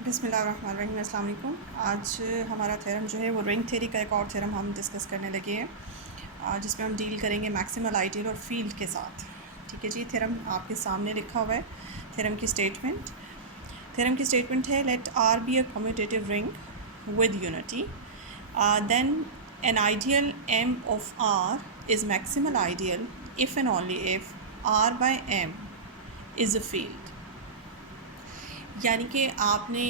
बिस्मिल्लाहिर्रहमानिर्रहीम, अस्सलाम वालेकुम। आज हमारा थ्योरम जो है वो रिंग थ्योरी का एक और थ्योरम हम डिस्कस करने लगे हैं, जिसमें हम डील करेंगे मैक्सिमल आइडियल और फील्ड के साथ। ठीक है जी, थ्योरम आपके सामने लिखा हुआ है। थ्योरम की स्टेटमेंट है, let R be a commutative ring with unity, then an ideal M of R is maximal ideal if and only if R by M is a field. यानी कि आपने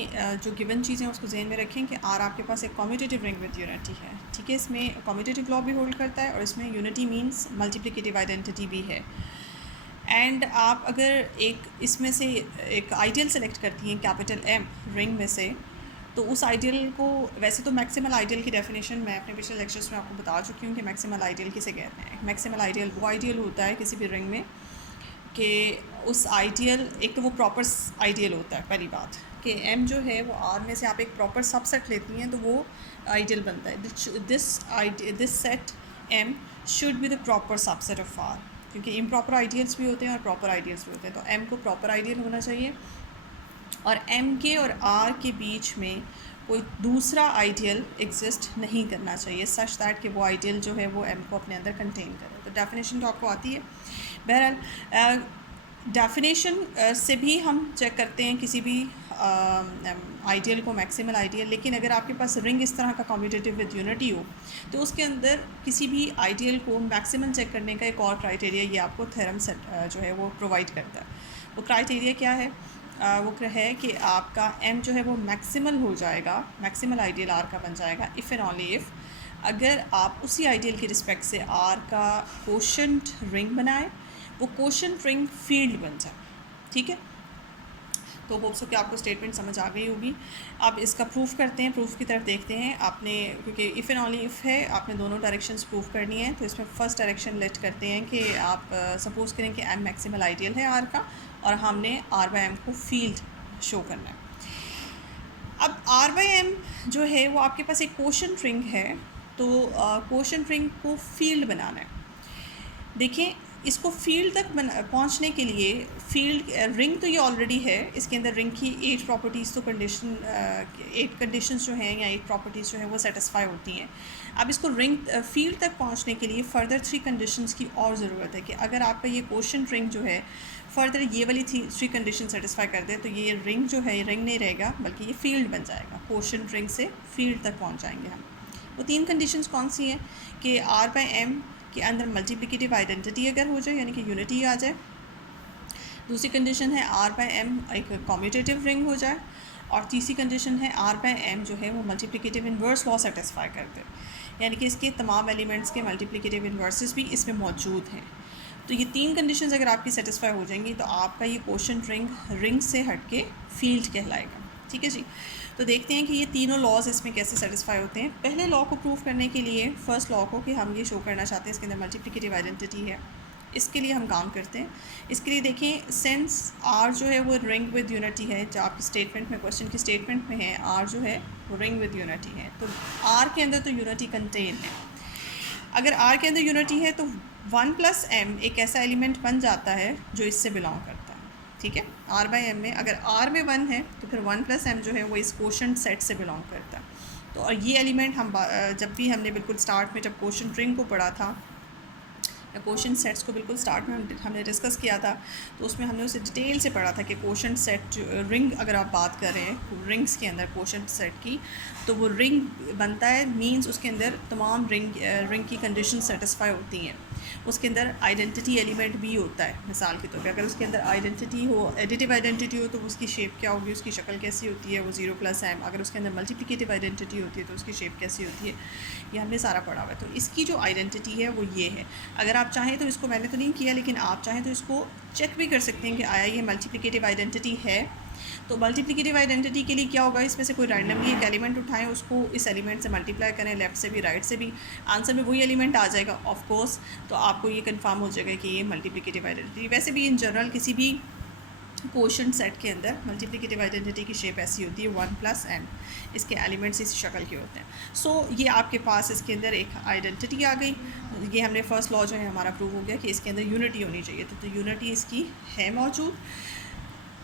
जो गिवन चीज़ें उसको जहन में रखें कि आर आपके पास एक कम्यूटेटिव रिंग विद यूनिटी है। ठीक है, इसमें कम्यूटेटिव लॉ भी होल्ड करता है और इसमें यूनिटी मींस मल्टीप्लिकेटिव आइडेंटिटी भी है। एंड आप अगर एक इसमें से एक आइडियल सेलेक्ट करती हैं कैपिटल एम रिंग में से, तो उस आइडियल को, वैसे तो मैक्सिमल आइडियल की डेफिनेशन मैं अपने पिछले लेक्चर्स में आपको बता चुकी हूँ कि मैक्सिमल आइडियल किसे कहते हैं। मैक्सिमल आइडियल वो आइडियल होता है किसी भी रिंग में कि उस आइडियल, एक तो वो प्रॉपर आइडियल होता है, पहली बात कि एम जो है वो आर में से आप एक प्रॉपर सबसेट लेती हैं तो वो आइडियल बनता है। This set M should be the proper subset of R, क्योंकि इम्प्रॉपर आइडियल्स भी होते हैं और प्रॉपर आइडियल्स भी होते हैं। तो एम को प्रॉपर आइडियल होना चाहिए और एम के और आर के बीच में कोई दूसरा आइडियल एग्जिस्ट नहीं करना चाहिए, सच दैट कि वो आइडियल जो है वो एम को अपने अंदर कंटेन करे। तो डेफिनेशन तो आपको आती है। बहरहाल डेफिनेशन से भी हम चेक करते हैं किसी भी आइडियल को, मैक्सिमल आइडियल। लेकिन अगर आपके पास रिंग इस तरह का कम्यूटेटिव विद यूनिटी हो तो उसके अंदर किसी भी आइडियल को मैक्सिमम चेक करने का एक और क्राइटेरिया ये आपको थ्योरम जो है वो प्रोवाइड करता है। वो क्राइटेरिया क्या है? वो है कि आपका एम जो है वो मैक्सिमल हो जाएगा, मैक्सिमल आइडियल आर का बन जाएगा इफ़ एंड ओनली इफ़ अगर आप उसी आइडियल की रिस्पेक्ट से आर का कोशेंट रिंग बनाए, वो कोशेंट रिंग फील्ड बन जाए। ठीक है, तो होप्स हो कि आपको स्टेटमेंट समझ आ गई होगी। अब इसका प्रूफ करते हैं, प्रूफ की तरफ देखते हैं। आपने, क्योंकि इफ़ एंड ओनली इफ़ है, आपने दोनों डायरेक्शंस प्रूफ करनी है। तो इसमें फ़र्स्ट डायरेक्शन लेट करते हैं कि आप सपोज़ करें कि एम मैक्सिमल आइडियल है आर का और हमने आर बाई एम को फील्ड शो करना है। अब आर बाई एम जो है वो आपके पास एक कोशेंट रिंग है, तो कोशेंट रिंग को फील्ड बनाना है। देखिए, इसको फील्ड तक पहुंचने के लिए फील्ड रिंग तो ये ऑलरेडी है, इसके अंदर रिंग की 8 प्रॉपर्टीज़ तो 8 कंडीशंस जो हैं या 8 प्रॉपर्टीज़ जो हैं वो सेटिस्फाई होती हैं। अब इसको रिंग फील्ड तक पहुंचने के लिए फ़र्दर 3 कंडीशंस की और ज़रूरत है कि अगर आपका ये कोशेंट रिंग जो है फ़र्दर ये वाली 3 कंडीशन सेटिस्फाई कर दे तो ये रिंग जो है, ये रिंग नहीं रहेगा बल्कि ये फील्ड बन जाएगा। कोशेंट रिंग से फील्ड तक पहुँच जाएंगे हम। वो 3 कंडीशंस कौन सी हैं कि आर बाई एम के अंदर मल्टीप्लिकेटिव आइडेंटिटी अगर हो जाए, यानी कि यूनिटी आ जाए। दूसरी कंडीशन है आर बाय एम एक कम्यूटेटिव रिंग हो जाए। और तीसरी कंडीशन है आर बाय एम जो है वो मल्टीप्लिकेटिव इन्वर्स लॉ सेटिस्फाई कर दे, यानी कि इसके तमाम एलिमेंट्स के मल्टीप्लिकेटिव इन्वर्सेस भी इसमें मौजूद हैं। तो ये 3 कंडीशंस अगर आपकी सेटिस्फाई हो जाएंगी तो आपका ये कोशेंट रिंग से हट के फील्ड कहलाएगा। ठीक है जी, तो देखते हैं कि ये तीनों लॉज इसमें कैसे सेटिस्फाई होते हैं। पहले लॉ को प्रूव करने के लिए, फर्स्ट लॉ को, कि हम ये शो करना चाहते हैं इसके अंदर मल्टीप्लिकेटिव आइडेंटिटी है, इसके लिए हम काम करते हैं। इसके लिए देखें, सेंस आर जो है वो रिंग विद यूनिटी है, जो आपकी स्टेटमेंट में, क्वेश्चन की स्टेटमेंट में है, आर जो है वो रिंग विद यूनिटी है। तो आर के अंदर तो यूनिटी कंटेन है। अगर आर के अंदर यूनिटी है तो 1 प्लस एम एक ऐसा एलिमेंट बन जाता है जो इससे बिलोंग करता है। ठीक है, आर बाई एम में अगर आर में 1 है तो फिर 1 प्लस एम जो है वो इस कोशेंट सेट से बिलोंग करता है। तो और ये एलिमेंट हम जब भी हमने बिल्कुल स्टार्ट में जब कोशेंट रिंग को पढ़ा था या कोशेंट सेट्स को बिल्कुल स्टार्ट में हमने डिस्कस किया था, तो उसमें हमने उसे डिटेल से पढ़ा था कि कोशेंट सेट रिंग, अगर आप बात करें रिंग्स के अंदर कोशेंट सेट की, तो वो रिंग बनता है मींस उसके अंदर तमाम रिंग की कंडीशन सेटिस्फाई होती हैं। उसके अंदर आइडेंटिटी एलिमेंट भी होता है। मिसाल के तौर पे अगर उसके अंदर आइडेंटिटी हो, एडिटिव आइडेंटिटी हो, तो उसकी शेप क्या होगी, उसकी शक्ल कैसी होती है, वो 0 प्लस एम। अगर उसके अंदर मल्टीप्लिकेटिव आइडेंटिटी होती है तो उसकी शेप कैसी होती है, ये हमने सारा पढ़ा हुआ है। तो इसकी जो आइडेंटिटी है वो ये है। अगर आप चाहें तो इसको, मैंने तो नहीं किया, लेकिन आप चाहें तो इसको चेक भी कर सकते हैं कि आया ये मल्टीप्लिकेटिव आइडेंटिटी है। तो मल्टीप्लिकेटिव आइडेंटिटी के लिए क्या होगा, इसमें से कोई रैंडमली एक एलिमेंट उठाएं, उसको इस एलिमेंट से मल्टीप्लाई करें, लेफ़्ट से भी राइट से भी, आंसर में वही एलिमेंट आ जाएगा ऑफ कोर्स। तो आपको ये कंफर्म हो जाएगा कि ये मल्टीप्लिकेटिव आइडेंटिटी। वैसे भी इन जनरल किसी भी कोशेंट सेट के अंदर मल्टीप्लिकेटिव आइडेंटिटी की शेप ऐसी होती है 1 प्लस एम, इसके एलिमेंट्स इस शक्ल के होते हैं। सो ये आपके पास इसके अंदर एक आइडेंटिटी आ गई। ये हमने फर्स्ट लॉ जो है हमारा प्रूव हो गया कि इसके अंदर यूनिटी होनी चाहिए। तो यूनिटी इसकी है मौजूद।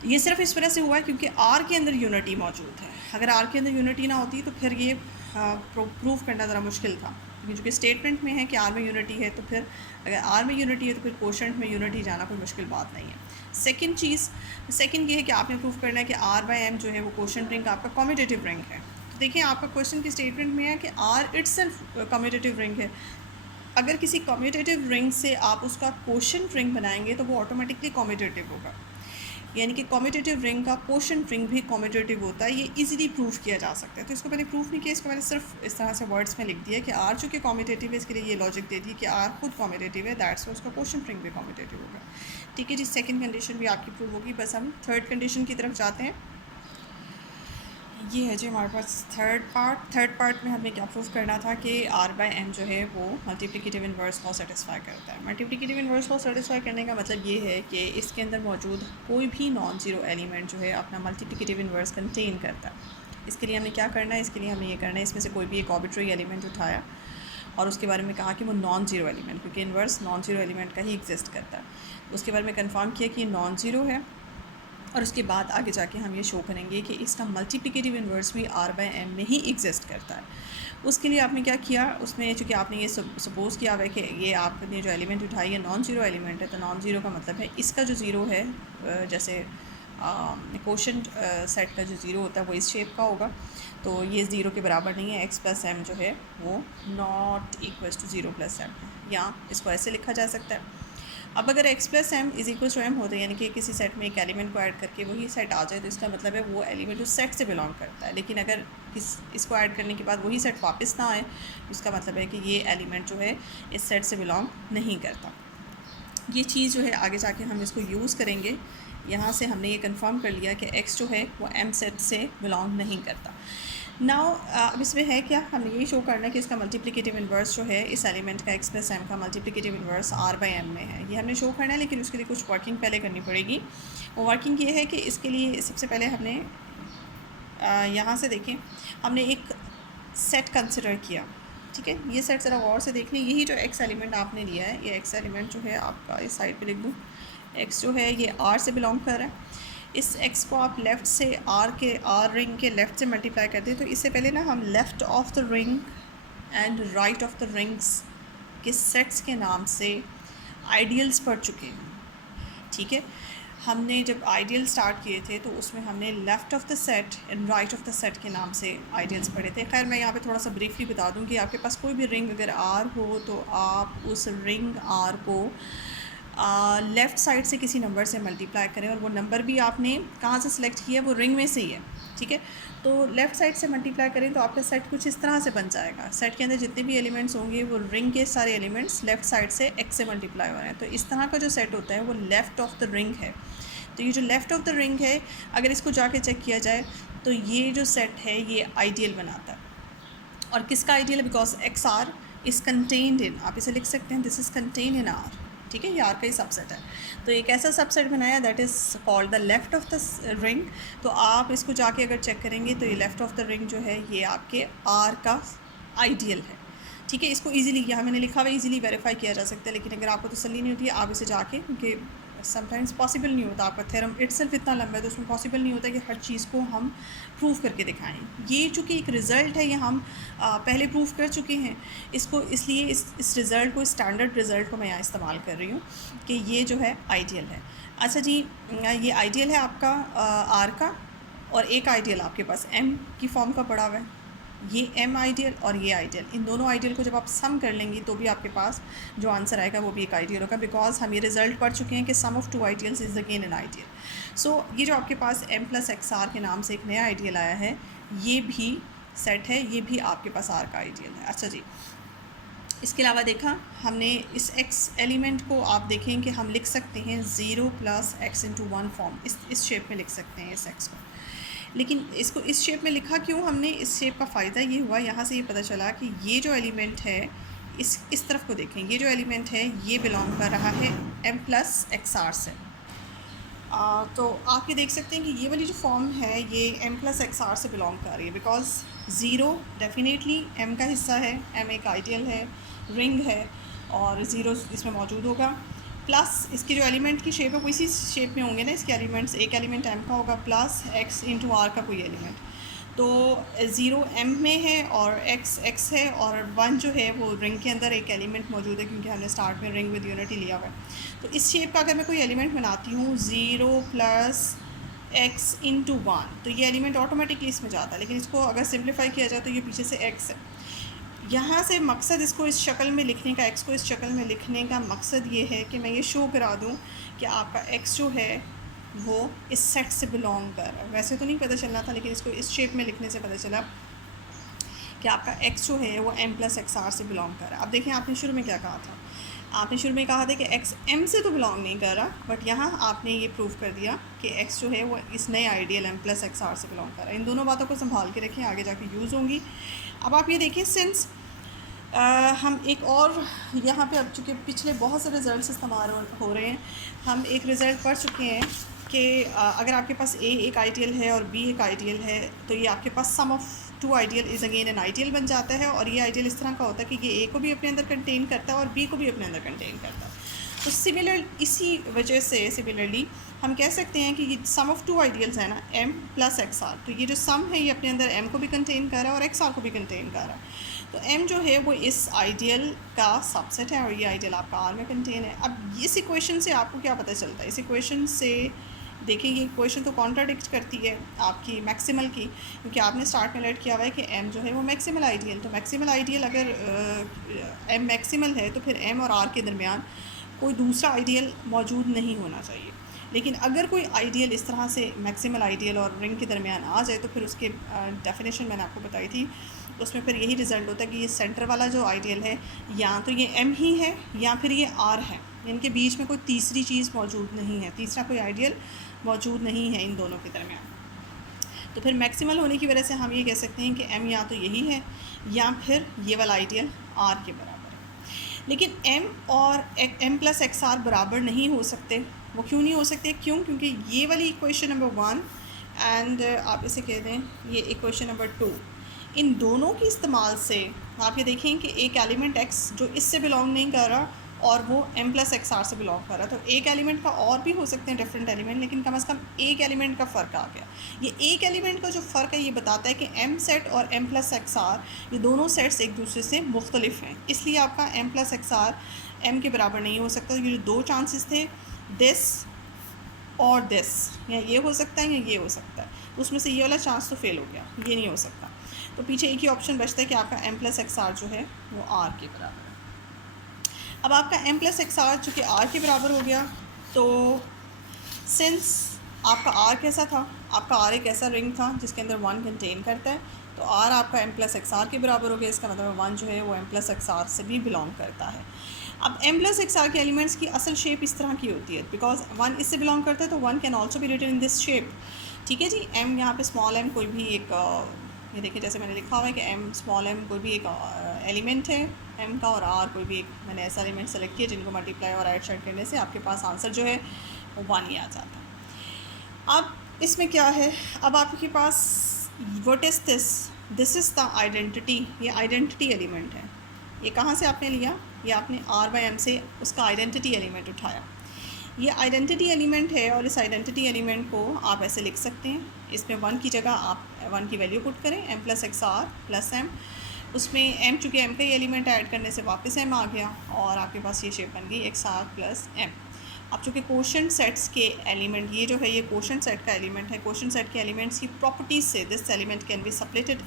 ये सिर्फ इस वजह से हुआ है क्योंकि आर के अंदर यूनिटी मौजूद है। अगर आर के अंदर यूनिटी ना होती तो फिर ये प्रूव करना ज़रा मुश्किल था, क्योंकि चूँकि स्टेटमेंट में है कि आर में यूनिटी है, तो फिर अगर आर में यूनिटी है तो फिर कोशेंट में यूनिटी जाना कोई मुश्किल बात नहीं है। सेकंड ये है कि आपने प्रूव करना है कि आर बाय एम जो है वो कोशेंट रिंग आपका कम्यूटेटिव रिंग है। तो देखिए आपका क्वेश्चन की स्टेटमेंट में है कि आर इटसेल्फ कम्यूटेटिव रिंग है। अगर किसी कम्यूटेटिव रिंग से आप उसका कोशेंट रिंग बनाएंगे तो वो ऑटोमेटिकली कम्यूटेटिव होगा, यानी कि कम्यूटेटिव रिंग का कोशेंट रिंग भी कम्यूटेटिव होता है। ये इजीली प्रूफ किया जा सकता है। तो इसको मैंने प्रूफ नहीं किया, इसको मैंने सिर्फ इस तरह से वर्ड्स में लिख दिया कि आर चूँकि कम्यूटेटिव है, इसके लिए ये लॉजिक दे दी कि आर खुद कम्यूटेटिव है, दैट्स उसका कोशेंट रिंग भी कम्यूटेटिव होगा। ठीक है जी, सेकंड कंडीशन भी आपकी प्रूव होगी। बस हम थर्ड कंडीशन की तरफ जाते हैं। ये है जी हमारे पास थर्ड पार्ट में हमें क्या प्रूफ करना था कि आर बाय एम जो है वो मल्टीप्लिकेटिव इन्वर्स को सेटिस्फाई करता है। मल्टीप्लिकेटिव इन्वर्स को सेटिस्फाई करने का मतलब ये है कि इसके अंदर मौजूद कोई भी नॉन ज़ीरो एलिमेंट जो है अपना मल्टीप्लिकेटिव इन्वर्स कंटेन करता है। इसके लिए हमें क्या करना है, इसके लिए हमें ये करना है, इसमें से कोई भी एक आर्बिट्रेरी एलिमेंट उठाया और उसके बारे में कहा कि वो नॉन ज़ीरो एलिमेंट, क्योंकि इन्वर्स नॉन ज़ीरो एलिमेंट का ही एग्जिस्ट करता है, उसके बारे में कन्फर्म किया कि ये नॉन ज़ीरो है। और उसके बाद आगे जाके हम ये शो करेंगे कि इसका मल्टीप्लिकेटिव इन्वर्स भी आर बाय एम में ही एग्जिस्ट करता है। उसके लिए आपने क्या किया, उसमें चूँकि आपने ये सपोज़ किया हुआ है कि ये आपने जो एलिमेंट उठाई है नॉन ज़ीरो एलिमेंट है, तो नॉन ज़ीरो का मतलब है इसका जो ज़ीरो है, जैसे कोशेंट सेट का जो ज़ीरो होता है वो इस शेप का होगा, तो ये ज़ीरो के बराबर नहीं है। एक्स प्लस एम जो है वो not equals to zero plus M है, या इसको ऐसे लिखा जा सकता है। अब अगर x plus M is equal to M होता है, यानी कि किसी सेट में एक एलिमेंट को ऐड करके वही सेट आ जाए, तो इसका मतलब है वो एलिमेंट उस सेट से बिलोंग करता है। लेकिन अगर इसको ऐड करने के बाद वही सेट वापस ना आए, इसका मतलब है कि ये एलिमेंट जो है इस सेट से बिलोंग नहीं करता। ये चीज़ जो है आगे जाके हम इसको यूज़ करेंगे। यहाँ से हमने ये कंफर्म कर लिया कि x जो है वो m सेट से बिलोंग नहीं करता। नाउ अब इसमें है क्या, हमने यही शो करना है कि इसका मल्टीप्लिकेटिव इन्वर्स जो है इस एलिमेंट का x प्लस एम का multiplicative inverse r by m में है। ये हमने शो करना है, लेकिन उसके लिए कुछ वर्किंग पहले करनी पड़ेगी। वो वर्किंग ये है कि इसके लिए सबसे पहले हमने यहाँ से देखें, हमने एक सेट कंसिडर किया। ठीक है, ये सेट ज़रा गौर से देख लें। यही जो x एलिमेंट आपने लिया है, ये x एलिमेंट जो है आपका इस साइड पे लिख दूँ, x जो है ये r से बिलोंग कर रहा है। इस x को आप लेफ़्ट से r रिंग के लेफ़्ट से मल्टीप्लाई करते हैं। तो इससे पहले ना हम left of the ring and right of the rings के सेट्स के नाम से आइडियल्स पढ़ चुके हैं। ठीक है, हमने जब आइडियल स्टार्ट किए थे तो उसमें हमने left of the set and right of the set के नाम से आइडियल्स पढ़े थे। खैर मैं यहाँ पे थोड़ा सा ब्रीफली बता दूँ कि आपके पास कोई भी रिंग अगर R हो तो आप उस रिंग R को लेफ़्ट साइड से किसी नंबर से मल्टीप्लाई करें, और वो नंबर भी आपने कहाँ से सिलेक्ट किया, वो रिंग में से ही है। ठीक है, तो लेफ़्ट साइड से मल्टीप्लाई करें तो आपका सेट कुछ इस तरह से बन जाएगा। सेट के अंदर जितने भी एलिमेंट्स होंगे वो रिंग के सारे एलिमेंट्स लेफ़्ट साइड से x से मल्टीप्लाई हो रहे हैं। तो इस तरह का जो सेट होता है वो लेफ़्ट ऑफ द रिंग है। तो ये जो लेफ़्ट ऑफ द रिंग है, अगर इसको जाके चेक किया जाए तो ये जो सेट है ये आइडियल बनाता है। और किसका आइडियल है, because X R is contained in, आप इसे लिख सकते हैं this is contain in R. ठीक है, ये आर का ही सबसेट है। तो एक ऐसा सबसेट बनाया that is called the left of the ring. तो आप इसको जाके अगर चेक करेंगे तो ये लेफ़्ट ऑफ द रिंग जो है ये आपके आर का आइडियल है। ठीक है, इसको इजीली यहाँ मैंने लिखा हुआ इजीली वेरीफाई किया जा सकता है, लेकिन अगर आपको तसल्ली नहीं होती है आप इसे जाके, क्योंकि समटाइम्स पॉसिबल नहीं होता, आपका थ्योरम इटसेल्फ इतना लंबा है तो उसमें पॉसिबल नहीं होता कि हर चीज़ को हम प्रूव करके दिखाएं। ये चूँकि एक रिज़ल्ट है, ये हम पहले प्रूव कर चुके हैं इसको, इसलिए इस रिज़ल्ट को, स्टैंडर्ड रिज़ल्ट को मैं यहाँ इस्तेमाल कर रही हूँ कि ये जो है आइडियल है। अच्छा जी, ये आइडियल है आपका आर का, और एक आइडियल आपके पास एम की फॉर्म का पड़ा हुआ है। ये एम आइडियल और ये आइडियल, इन दोनों आइडियल को जब आप सम कर लेंगी तो भी आपके पास जो आंसर आएगा वो भी एक आइडियल होगा, बिकॉज हम ये रिजल्ट पढ़ चुके हैं कि sum of two ideals is again an ideal. So ये जो आपके पास एम प्लस एक्स आर के नाम से एक नया आइडियल आया है, ये भी सेट है, ये भी आपके पास आर का आइडियल है। अच्छा जी, इसके अलावा देखा हमने इस x एलिमेंट को, आप देखें कि हम लिख सकते हैं 0 प्लस एक्स इंटू 1 फॉर्म, इस शेप में लिख सकते हैं इस x को। लेकिन इसको इस शेप में लिखा क्यों हमने, इस शेप का फ़ायदा ये हुआ, यहाँ से ये पता चला कि ये जो एलिमेंट है इस तरफ को देखें, ये जो एलिमेंट है ये बिलोंग कर रहा है m प्लस एक्स आर से। तो आप ये देख सकते हैं कि ये वाली जो फॉर्म है ये m प्लस एक्स आर से बिलोंग कर रही है, बिकॉज 0 डेफिनेटली m का हिस्सा है, m एक आइडियल है, रिंग है, और 0 इसमें मौजूद होगा। प्लस इसकी जो एलिमेंट की शेप है वो इसी शेप में होंगे ना इसके एलिमेंट्स, एक एलिमेंट m का होगा प्लस x इंटू आर का कोई एलिमेंट, तो 0 m में है और x है और 1 जो है वो रिंग के अंदर एक एलिमेंट मौजूद है क्योंकि हमने स्टार्ट में रिंग विद यूनिटी लिया हुआ है। तो इस शेप का अगर मैं कोई एलिमेंट बनाती हूँ 0 प्लस x इंटू 1 तो ये एलिमेंट ऑटोमेटिकली इसमें जाता है, लेकिन इसको अगर सिंप्लीफाई किया जाए तो ये पीछे से x है। यहाँ से मकसद इसको इस शक्ल में लिखने का, x को इस शक्ल में लिखने का मकसद ये है कि मैं ये शो करा दूँ कि आपका x जो है वो इस सेट से बिलोंग कर रहा है। वैसे तो नहीं पता चलना था, लेकिन इसको इस शेप में लिखने से पता चला कि आपका x जो है वो m प्लस एक्स आर से बिलोंग कर रहा है। अब देखिए आपने शुरू में क्या कहा था, आपने शुरू में कहा था कि x m से तो बिलोंग नहीं कर रहा, बट यहाँ आपने ये प्रूव कर दिया कि x जो है वो इस नए ideal m plus X R से बिलोंग कर रहा है। इन दोनों बातों को संभाल के रखें, आगे जाके यूज़ होंगी। अब आप ये देखिए, सिंस हम एक और यहाँ पे अब चूँकि पिछले बहुत से रिज़ल्ट इस्तेमाल हो रहे हैं, हम एक रिज़ल्ट पढ़ चुके हैं कि अगर आपके पास a एक आइडियल है और b एक आइडियल है तो ये आपके पास sum of two ideal is again an ideal बन जाता है। और ये आइडियल इस तरह का होता है कि ये a को भी अपने अंदर कंटेन करता है और b को भी अपने अंदर कंटेन करता है। तो सिमिलर इसी वजह से सिमिलरली हम कह सकते हैं कि ये सम ऑफ टू आइडियल्स है ना, m प्लस एक्स आर, तो ये जो सम है ये अपने अंदर m को भी कंटेन कर रहा है और एक्स आर को भी कंटेन कर रहा है। तो m जो है वो इस आइडियल का सबसेट है और ये आइडियल आपका r में कंटेन है। अब इस इक्वेशन से आपको क्या पता चलता है, इस इक्वेशन से देखिए ये इक्वेशन तो कॉन्ट्राडिक्ट करती है आपकी मैक्सिमल की, क्योंकि आपने स्टार्ट में लेट किया हुआ है कि m जो है वो मैक्सिमल आइडियल, तो मैक्सिमल आइडियल अगर m मैक्सिमल है तो फिर m और r के दरमियान कोई दूसरा आइडियल मौजूद नहीं होना चाहिए। लेकिन अगर कोई आइडियल इस तरह से मैक्सिमल आइडियल और रिंग के दरमियान आ जाए तो फिर उसके डेफिनेशन मैंने आपको बताई थी, उसमें फिर यही रिज़ल्ट होता है कि ये सेंटर वाला जो आइडियल है या तो ये m ही है या फिर ये r है, इनके बीच में कोई तीसरी चीज़ मौजूद नहीं है, तीसरा कोई आइडियल मौजूद नहीं है इन दोनों के दरमियान। तो फिर मैक्सिमल होने की वजह से हम ये कह सकते हैं कि m या तो यही है या फिर ये वाला आइडियल r के बराबर है। लेकिन m और m प्लस एक्स आर बराबर नहीं हो सकते। वो क्यों नहीं हो सकते? क्योंकि ये वाली इक्वेशन नंबर 1 एंड आप इसे कह दें ये इक्वेशन नंबर 2, इन दोनों के इस्तेमाल से आप ये देखें कि एक एलिमेंट x जो इससे बिलोंग नहीं कर रहा और वो m प्लस एक्स आर से बिलोंग कर रहा, तो एक एलिमेंट का और भी हो सकते हैं डिफरेंट एलिमेंट, लेकिन कम से कम एक एलिमेंट का फ़र्क आ गया। ये एक एलिमेंट का जो फ़र्क है ये बताता है कि m सेट और m प्लस एक्स आर ये दोनों सेट्स एक दूसरे से मुख्तलिफ हैं, इसलिए आपका m plus X R m के बराबर नहीं हो सकता। ये जो दो चांसेस थे, दिस और दिस, या ये हो सकता है या ये हो सकता है, उसमें से ये वाला चांस तो फेल हो गया, ये नहीं हो सकता। तो पीछे एक ही ऑप्शन बचता है कि आपका m प्लस एक्स आर जो है वो r के बराबर है। अब आपका m प्लस एक्स आर चूँकि r के बराबर हो गया, तो सिंस आपका r कैसा था, आपका r एक ऐसा रिंग था जिसके अंदर 1 कंटेन करता है, तो r आपका m प्लस एक्स आर के बराबर हो गया। इसका मतलब 1 जो है वो m प्लस एक्स आर से भी बिलोंग करता है। अब m प्लस एक्स आर के एलिमेंट्स की असल शेप इस तरह की होती है, बिकॉज 1 इससे बिलोंग करता है तो 1 can also be written in this shape. ठीक है जी, m यहाँ पे स्मॉल m कोई भी एक ये देखिए जैसे मैंने लिखा हुआ है कि m स्मॉल m कोई भी एक एलिमेंट है m का, और r कोई भी एक मैंने ऐसा एलिमेंट सेलेक्ट किया जिनको मल्टीप्लाई और ऐड शेड करने से आपके पास आंसर जो है वो 1 ही आ जाता है। अब इसमें क्या है, अब आपके पास what is this is the identity, ये आइडेंटिटी एलिमेंट है। ये कहाँ से आपने लिया, ये आपने r/m से उसका आइडेंटिटी एलिमेंट उठाया। ये आइडेंटिटी एलिमेंट है और इस आइडेंटिटी एलिमेंट को आप ऐसे लिख सकते हैं, इसमें 1 की जगह आप 1 की वैल्यू पुट करें, m plus X R plus m, उसमें m चूँकि m का ही एलिमेंट ऐड करने से वापस m आ गया और आपके पास ये शेप बन गई एक्स आर प्लस m। अब चूँकि क्वोशंट सेट्स के एलिमेंट, ये जो है ये क्वोशंट सेट का एलिमेंट है, क्वोशंट सेट के एलिमेंट्स की प्रॉपर्टीज़ से this element can be separated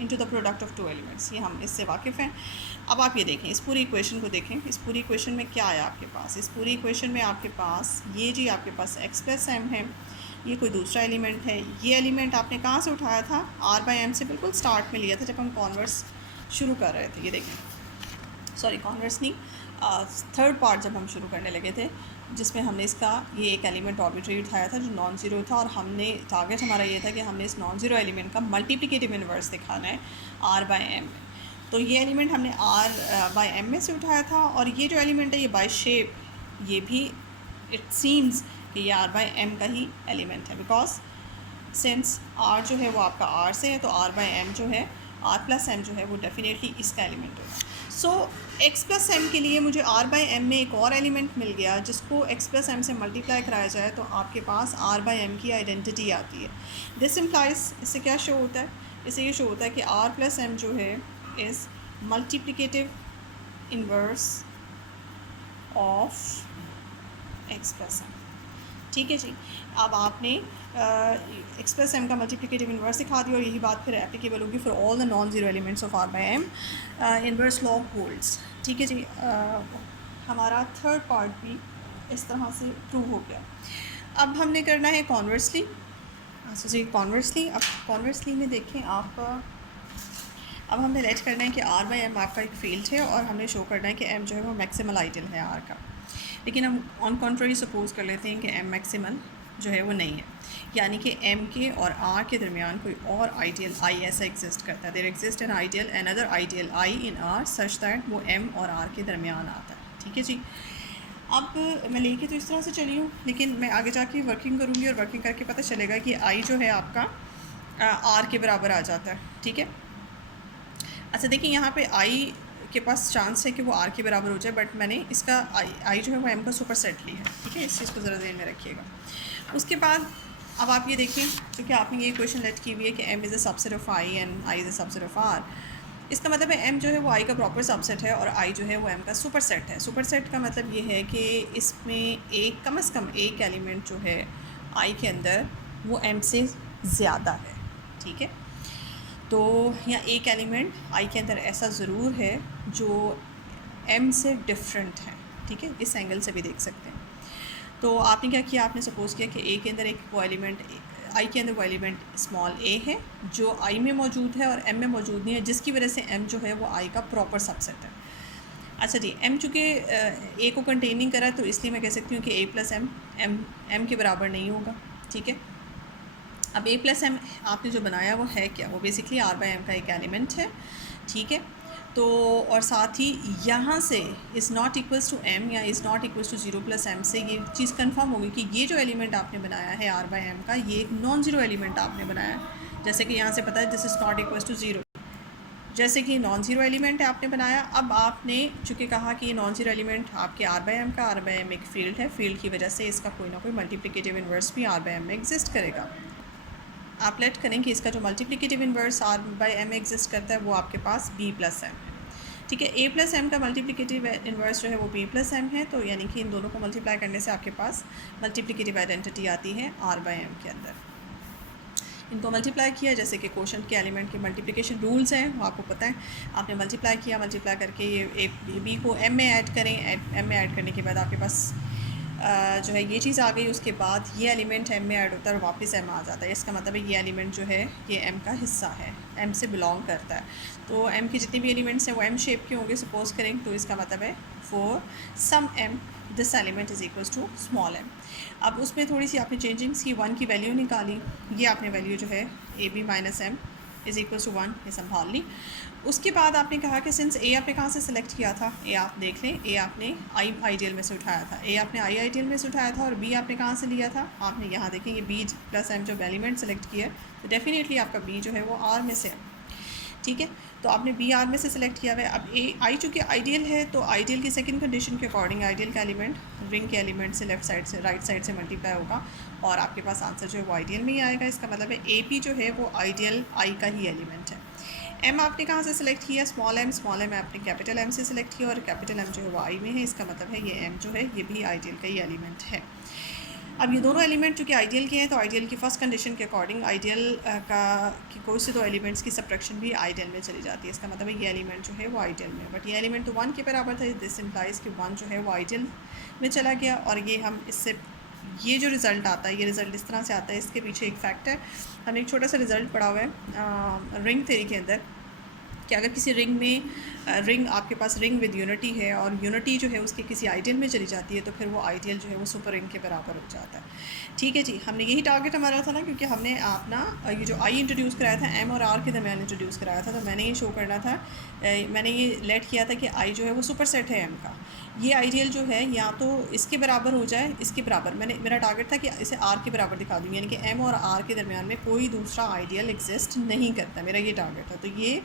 into the product of two elements, ये हम इससे वाकिफ़ हैं। अब आप ये देखें, इस पूरी इक्वेशन को देखें, इस पूरी इक्वेशन में क्या आया आपके पास, इस पूरी इक्वेशन में आपके पास ये जी आपके पास x प्लस m है, ये कोई दूसरा एलिमेंट है। ये एलिमेंट आपने कहाँ से उठाया था, r/m से बिल्कुल स्टार्ट में लिया था जब हम कॉन्वर्स शुरू कर रहे थे। ये देखें, सॉरी कॉन्वर्स नहीं, थर्ड पार्ट जब हम शुरू करने लगे थे, जिसमें हमने इसका ये एक एलिमेंट आर्बिट्रेरी उठाया था जो नॉन ज़ीरो था, और हमने टारगेट हमारा ये था कि हमने इस नॉन ज़ीरो एलिमेंट का मल्टीप्लिकेटिव इन्वर्स दिखाना है r/m में। तो ये एलिमेंट हमने r/m में से उठाया था, और ये जो एलिमेंट है ये बाय शेप ये भी इट सीम्स कि ये r/m का ही एलिमेंट है, बिकॉज सिंस r जो है वो आपका r से है तो r/m जो है r प्लस m जो है वो डेफिनेटली इसका एलिमेंट होगा। सो एक्स प्लस एम के लिए मुझे आर बाई एम में एक और एलिमेंट मिल गया जिसको एक्स प्लस एम से मल्टीप्लाई कराया जाए तो आपके पास आर बाई एम की आइडेंटिटी आती है। दिस इम्प्लाइज, इससे क्या शो होता है, इससे ये शो होता है कि आर प्लस एम जो है is multiplicative inverse of X plus M. ठीक है जी। अब आपने एक्स प्लस एम का मल्टीप्लिकेटिव इन्वर्स दिखा दिया और यही बात फिर एप्लीकेबल होगी for all the non zero elements of R by M. Inverse law holds. ठीक है जी। हमारा थर्ड पार्ट भी इस तरह से प्रूव हो गया। अब हमने करना है कॉन्वर्सली। अच्छा जी, कॉन्वर्सली। अब कॉन्वर्सली में देखें आप, अब हमने लेट करना है कि आर बाई एम आपका एक फील्ड है और हमने शो करना है कि एम जो है वो मैक्सिमल आइडियल है आर का। लेकिन हम ऑन कॉन्ट्ररी सपोज कर लेते हैं कि एम मैक्सिमल जो है वो नहीं है, यानी कि एम के और आर के दरमियान कोई और आइडियल आई ऐसा एग्जिस्ट करता है। There exist an ideal another ideal I in R such that वो एम और आर के दरमियान आता है। ठीक है जी। अब मैं लेके तो इस तरह से चली हूँ, लेकिन मैं आगे जाके वर्किंग करूँगी और वर्किंग करके पता चलेगा कि आई जो है आपका आर के बराबर आ जाता है। ठीक है। अच्छा देखिए, यहाँ पे आई के पास चांस है कि वो आर के बराबर हो जाए, बट मैंने इसका आई जो है वो एम का सुपर सेट ली है। ठीक है, इस चीज़ को ज़रा ध्यान में रखिएगा। उसके बाद अब आप ये देखें, क्योंकि आपने ये क्वेश्चन लेट की हुई है कि M is a subset of I and I is a subset of R. इसका मतलब है एम जो है वो आई का प्रॉपर सबसेट है और आई जो है वो एम का सुपर सेट है। सुपर सेट का मतलब ये है कि इसमें एक कम से कम एक एलिमेंट जो है आई के अंदर वो एम से ज़्यादा है। ठीक है, तो यहाँ एक एलिमेंट आई के अंदर ऐसा ज़रूर है जो एम से डिफरेंट है। ठीक है, इस एंगल से भी देख सकते हैं। तो आपने क्या किया, आपने सपोज़ किया कि ए के अंदर एक वो एलिमेंट, आई के अंदर वो एलिमेंट स्मॉल ए है जो आई में मौजूद है और एम में मौजूद नहीं है, जिसकी वजह से एम जो है वो आई का प्रॉपर सबसेट है। अच्छा जी, एम चूँकि ए को कंटेन नहीं करा तो इसलिए मैं कह सकती हूँ कि ए प्लस एम एम के बराबर नहीं होगा। ठीक है। अब ए प्लस एम आपने जो बनाया वो है क्या, वो बेसिकली आर बाई एम का एक एलिमेंट है। ठीक है, तो और साथ ही यहाँ से is not equals to M या is not equals to zero plus M से ये चीज़ कंफर्म होगी कि ये जो एलिमेंट आपने बनाया है आर बाई एम का, ये एक नॉन ज़ीरो एलिमेंट आपने बनाया है। जैसे कि यहाँ से पता है this is not equals to zero, जैसे कि नॉन ज़ीरो एलिमेंट है आपने बनाया। अब आपने चूँकि कहा कि ये नॉन ज़ीरो एलिमेंट आपके आर बाई एम का, आर बाई एम एक फील्ड है, फील्ड की वजह से इसका कोई ना कोई मल्टीप्लिकेटिव इन्वर्स भी आर बाई एम में एग्जिस्ट करेगा। आप लेट करें कि इसका जो multiplicative inverse R by M exist करता है वो आपके पास बी प्लस एम है। ठीक है, ए प्लस एम का मल्टीप्लिकेटिव इन्वर्स जो है वो बी प्लस एम है, तो यानी कि इन दोनों को मल्टीप्लाई करने से आपके पास मल्टीप्लिकेटिव आइडेंटिटी आती है आर बाई एम के अंदर। इनको मल्टीप्लाई किया, जैसे कि क्वोशंट के एलिमेंट के मल्टीप्लिकेशन रूल्स हैं वो आपको पता है। आपने मल्टीप्लाई किया, मल्टीप्लाई करके ये बी को एम में ऐड करें, एम में ऐड करने के बाद आपके पास जो है ये चीज़ आ गई। उसके बाद ये एलिमेंट एम में ऐड होता है और वापस एम आ जाता है। इसका मतलब है ये एलिमेंट जो है ये एम का हिस्सा है, एम से बिलोंग करता है। तो एम के जितने भी एलिमेंट्स हैं वो एम शेप के होंगे सपोज करें, तो इसका मतलब है for some M this element is equals to small M. अब उसमें थोड़ी सी आपने चेंजिंग्स की, 1 की वैल्यू निकाली, ये आपने वैल्यू जो है A B minus M is equals to 1 ये संभाल ली। उसके बाद आपने कहा कि सिंस ए आपने कहाँ से सिलेक्ट किया था, ए आप देख लें, ए आपने आई आइडियल में से उठाया था, ए आपने आई आइडियल में से उठाया था, और बी आपने कहाँ से लिया था, आपने यहाँ देखें ये बी प्लस एम जब एलिमेंट सेलेक्ट किया तो डेफिनेटली आपका बी जो है वो आर में से है। ठीक है, तो आपने बी आर में से सिलेक्ट किया हुआ है। अब ए आई चूँकि आइडियल है तो आइडियल की सेकंड कंडीशन के अकॉर्डिंग आइडियल का एलिमेंट रिंग के एलिमेंट से लेफ्ट साइड से राइट साइड से मल्टीप्लाई होगा और आपके पास आंसर जो है वो आइडियल में ही आएगा। इसका मतलब है ए पी जो है वो आइडियल आई का ही एलिमेंट है। एम आपने कहाँ से सिलेक्ट किया, स्मॉल एम आपने कैपिटल एम से सिलेक्ट किया और कैपिटल एम जो है वो आई में है। इसका मतलब है ये एम जो है ये भी आइडियल का ही एलिमेंट है। अब ये दोनों एलिमेंट चूँकि आइडियल के हैं तो आइडियल की फर्स्ट कंडीशन के अकॉर्डिंग आइडियल का कि कोई से दो एलिमेंट्स की सब्ट्रैक्शन भी आइडियल में चली जाती है। इसका मतलब है ये एलिमेंट जो है वो आइडियल में, बट ये एलिमेंट तो 1 के बराबर था। दिस इम्प्लाइज़ कि 1 जो है वो आइडियल में चला गया और ये हम इससे ये जो रिज़ल्ट आता है, ये रिज़ल्ट इस तरह से आता है। इसके पीछे एक फैक्ट है, हमने एक छोटा सा रिज़ल्ट पढ़ा हुआ है रिंग थ्योरी के अंदर कि अगर किसी रिंग में रिंग आपके पास रिंग विद यूनिटी है और यूनिटी जो है उसके किसी आइडियल में चली जाती है तो फिर वो आइडियल जो है वो सुपर रिंग के बराबर हो जाता है। ठीक है जी, हमने यही टारगेट हमारा था ना, क्योंकि हमने अपना ये जो आई इंट्रोड्यूस कराया था एम और आर के दरमियान इंट्रोड्यूस कराया था, तो मैंने ये शो करना था, मैंने ये लेट किया था कि आई जो है वो सुपर सेट है एम का। ये आइडियल जो है या तो इसके बराबर हो जाए, इसके बराबर, मेरा टारगेट था कि इसे आर के बराबर दिखा दूँ, यानी कि एम और आर के दरमियान में कोई दूसरा आइडियल एग्जिस्ट नहीं करता, मेरा ये टारगेट था। तो ये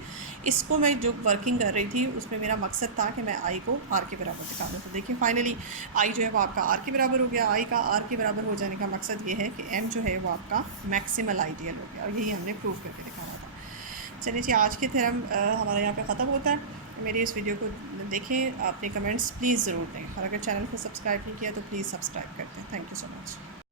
इसको मैं जो वर्किंग कर रही थी उसमें मेरा मकसद था कि मैं आई को आर के बराबर दिखा दूँ। तो देखिए फाइनली आई जो है वो आपका आर के बराबर हो गया। आई का आर के बराबर हो जाने का मकसद ये है कि एम जो है वो आपका मैक्सिमल आइडियल हो गया, और यही हमने प्रूव करके दिखाया था। चलिए जी, आज के थ्योरम हमारा यहाँ पे ख़त्म होता है। मेरी इस वीडियो को देखें, अपने कमेंट्स प्लीज़ ज़रूर दें, और अगर चैनल को सब्सक्राइब नहीं किया तो प्लीज़ सब्सक्राइब करते हैं। Thank you so much.